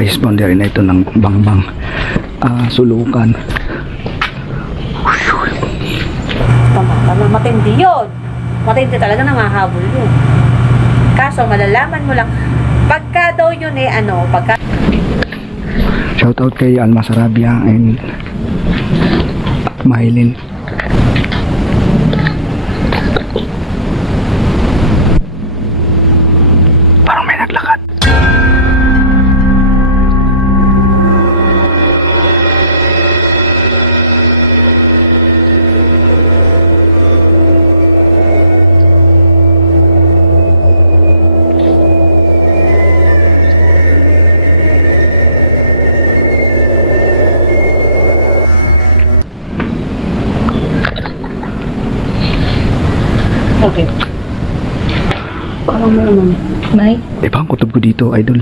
guys, boundary na ito ng Bangbang Sulukan. Tama, matindi yun. Matindi talaga, nangahabol yun. Kaso malalaman mo lang pagka daw yun pagka Shoutout kay Alma Sarabia and Maylin. Parang may naglakad. Okay. Parang mo naman. May? Iba ang kutob ko dito, idol.